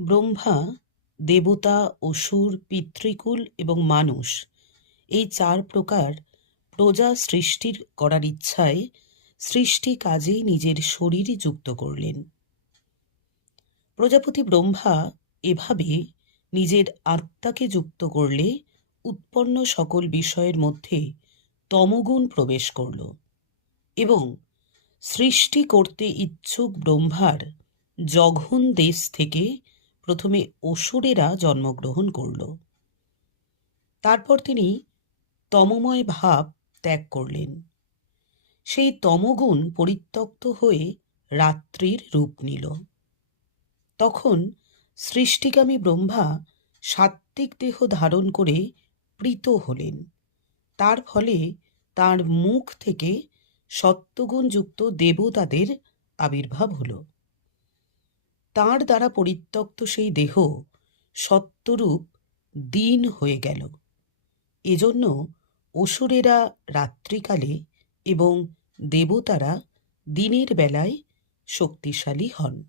ব্রহ্মা, দেবতা, অসুর, পিতৃকুল এবং মানুষ, এই চার প্রকার প্রজা সৃষ্টির করার ইচ্ছায় সৃষ্টি কাজে নিজের শরীর যুক্ত করলেন। প্রজাপতি ব্রহ্মা এভাবে নিজের আত্মাকে যুক্ত করলে উৎপন্ন সকল বিষয়ের মধ্যে তমগুণ প্রবেশ করল এবং সৃষ্টি করতে ইচ্ছুক ব্রহ্মার জঘন্য দেশ থেকে প্রথমে অসুরেরা জন্মগ্রহণ করল। তারপর তিনি তমময় ভাব ত্যাগ করলেন। সেই তমগুণ পরিত্যক্ত হয়ে রাত্রির রূপ নিল। তখন সৃষ্টিকামী ব্রহ্মা সাত্ত্বিক দেহ ধারণ করে প্রীত হলেন। তার ফলে তার মুখ থেকে সত্ত্বগুণযুক্ত দেবতাদের আবির্ভাব হল। তাঁর দ্বারা পরিত্যক্ত সেই দেহ সত্যরূপ দিন হয়ে গেল। এজন্য অসুরেরা রাত্রিকালে এবং দেবতারা দিনের বেলায় শক্তিশালী হন।